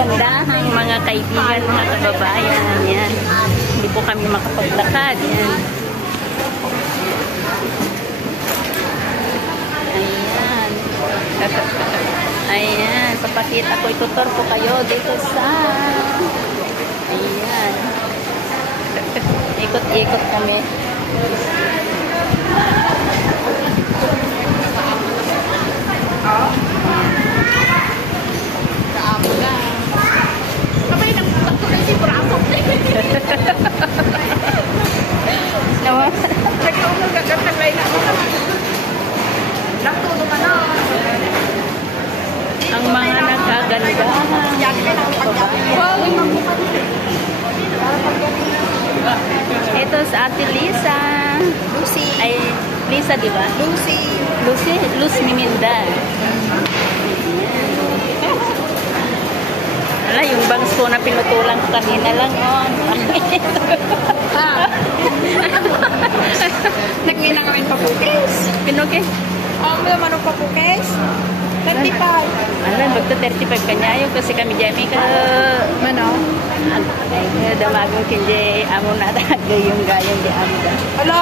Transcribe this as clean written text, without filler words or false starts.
kagandahang mga kaibigan, mga kababayan. Yan. Hindi po kami makapaglakad. Yan. Ayan. Ayan. Papakita ko, itutur ko kayo dito sa... Ayan. Ikot-ikot kami. Ang mga nagaganda. Ito sa Ate Lisa. Lucy. Ay, Lisa, di ba? Lucy. Luz Miminda. Ala, yung bangs ko na pinutulan ko kanina lang, oh. Nagmina kami papukis. Pinuki? Ang mga manong papukis. 35. Ala, magta-35 kanyayo kasi kami dyan ka... Mano? Ay, damagong kinje amo na gayong di amo da. Hello.